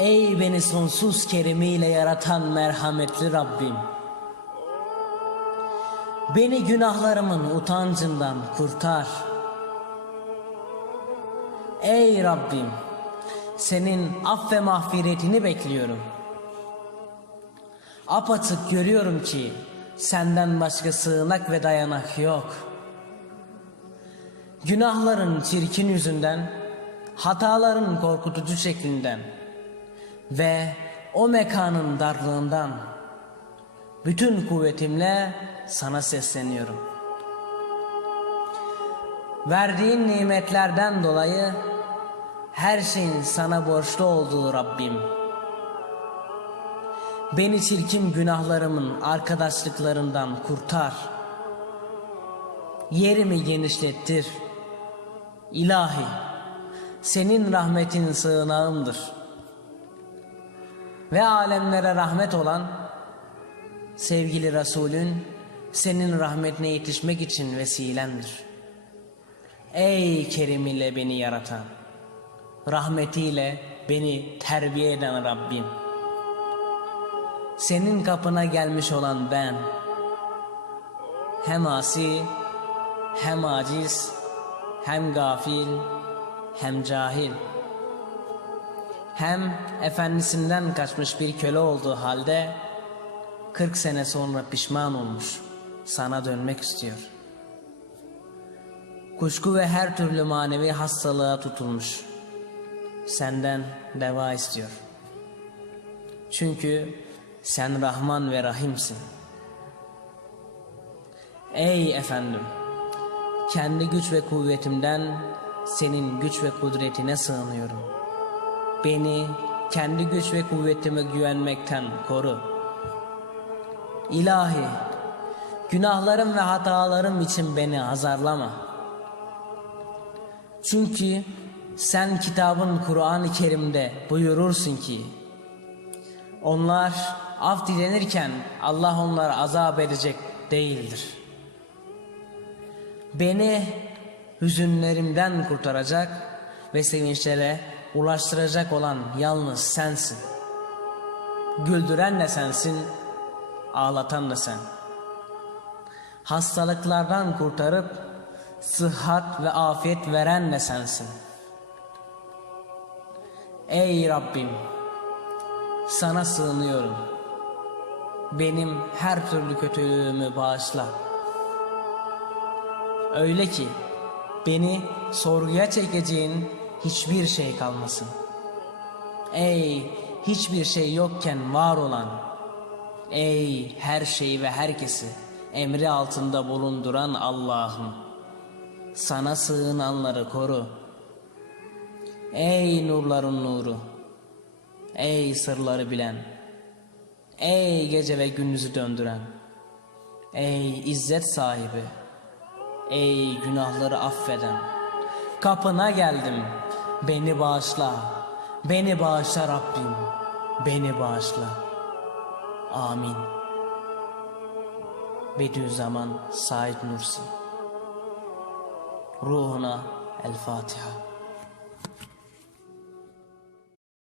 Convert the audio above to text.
Ey beni sonsuz keremiyle yaratan merhametli Rabbim. Beni günahlarımın utancından kurtar. Ey Rabbim, senin aff ve mağfiretini bekliyorum. Apaçık görüyorum ki senden başka sığınak ve dayanak yok. Günahların çirkin yüzünden, hataların korkutucu şeklinden ve o mekanın darlığından bütün kuvvetimle sana sesleniyorum. Verdiğin nimetlerden dolayı her şeyin sana borçlu olduğu Rabbim. Beni çirkin günahlarımın arkadaşlıklarından kurtar. Yerimi genişlettir. İlahi, senin rahmetin sığınağımdır. Ve alemlere rahmet olan sevgili Resulün senin rahmetine yetişmek için vesilemdir. Ey Kerim ile beni yaratan, rahmetiyle beni terbiye eden Rabbim. Senin kapına gelmiş olan ben, hem asi, hem aciz, hem gafil, hem cahil. Hem efendisinden kaçmış bir köle olduğu halde 40 sene sonra pişman olmuş, sana dönmek istiyor. Kuşku ve her türlü manevi hastalığa tutulmuş. Senden deva istiyor. Çünkü sen Rahman ve Rahimsin. Ey efendim, kendi güç ve kuvvetimden senin güç ve kudretine sığınıyorum. Beni kendi güç ve kuvvetime güvenmekten koru. İlahi, günahlarım ve hatalarım için beni azarlama. Çünkü sen kitabın Kur'an-ı Kerim'de buyurursun ki onlar af dilenirken Allah onları azap edecek değildir. Beni hüzünlerimden kurtaracak ve sevinçlere ulaştıracak olan yalnız sensin. Güldüren de sensin, ağlatan da sen. Hastalıklardan kurtarıp sıhhat ve afiyet veren de sensin. Ey Rabbim, sana sığınıyorum. Benim her türlü kötülüğümü bağışla. Öyle ki beni sorguya çekeceğin hiçbir şey kalmasın. Ey hiçbir şey yokken var olan, ey her şeyi ve herkesi emri altında bulunduran Allah'ım. Sana sığınanları koru. Ey nurların nuru. Ey sırları bilen. Ey gece ve gündüzü döndüren. Ey izzet sahibi. Ey günahları affeden. Kapına geldim. Beni bağışla. Beni bağışla Rabbim. Beni bağışla. Amin. Bediüzzaman Said Nursi Ruhuna El Fatiha